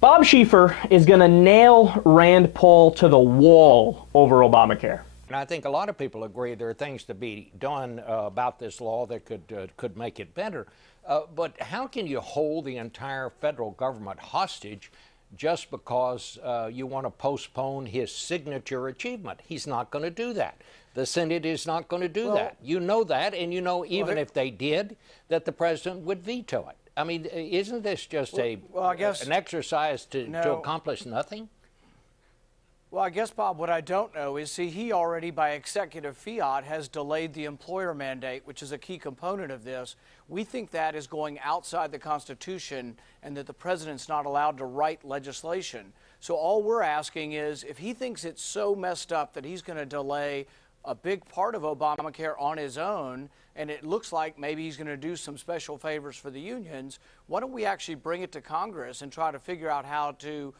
Bob Schieffer is going to nail Rand Paul to the wall over Obamacare. And I think a lot of people agree there are things to be done about this law that could make it better. But how can you hold the entire federal government hostage just because you want to postpone his signature achievement? He's not going to do that. The Senate is not going to do that. You know that, and you know even if they did, that the president would veto it. I mean, isn't this just an exercise to accomplish nothing? Well, I guess, Bob, what I don't know is, see, he already, by executive fiat, has delayed the employer mandate, which is a key component of this. We think that is going outside the Constitution and that the president's not allowed to write legislation. So all we're asking is, if he thinks it's so messed up that he's going to delay a big part of Obamacare on his own, and it looks like maybe he's going to do some special favors for the unions, why don't we actually bring it to Congress and try to figure out how to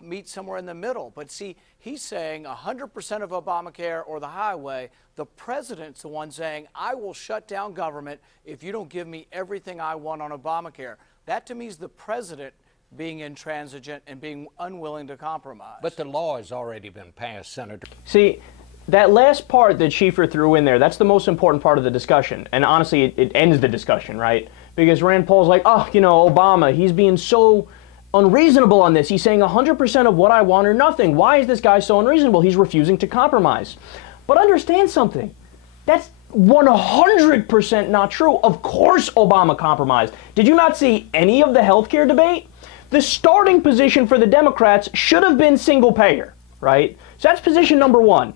meet somewhere in the middle? But see, he's saying 100% of Obamacare or the highway. The president's the one saying, I will shut down government if you don't give me everything I want on Obamacare. That, to me, is the president being intransigent and being unwilling to compromise. But the law has already been passed, Senator. See, that last part that Schieffer threw in there, that's the most important part of the discussion. And honestly, it ends the discussion, right? Because Rand Paul's like, oh, you know, Obama, he's being so unreasonable on this. He's saying 100% of what I want or nothing. Why is this guy so unreasonable? He's refusing to compromise. But understand something. That's 100% not true. Of course Obama compromised. Did you not see any of the healthcare debate? The starting position for the Democrats should have been single payer, right? So that's position number one.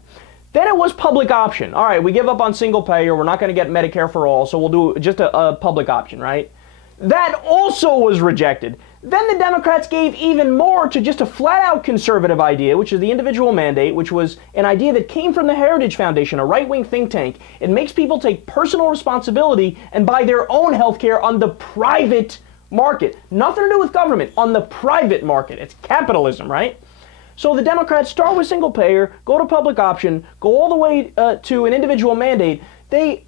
Then it was public option. All right, we give up on single payer. We're not going to get Medicare for all, so we'll do just a public option, right? That also was rejected. Then the Democrats gave even more to just a flat-out conservative idea, which is the individual mandate, which was an idea that came from the Heritage Foundation, a right-wing think tank. It makes people take personal responsibility and buy their own health care on the private market. Nothing to do with government, on the private market. It's capitalism, right? So the Democrats start with single payer, go to public option, go all the way to an individual mandate. They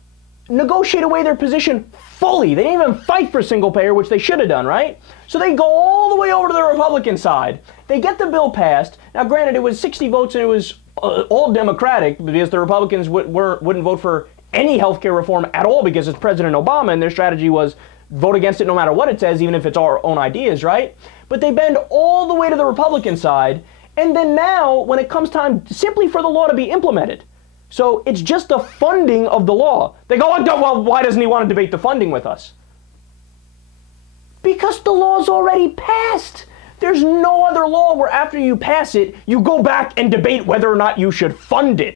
negotiate away their position fully. They didn't even fight for single payer, which they should have done, right? So they go all the way over to the Republican side. They get the bill passed. Now, granted, it was 60 votes and it was all Democratic because the Republicans wouldn't vote for any health care reform at all because it's President Obama, and their strategy was vote against it no matter what it says, even if it's our own ideas, right? But they bend all the way to the Republican side. And then now, when it comes time simply for the law to be implemented, so it's just the funding of the law. They go, well, why doesn't he want to debate the funding with us? Because the law's already passed. There's no other law where after you pass it, you go back and debate whether or not you should fund it.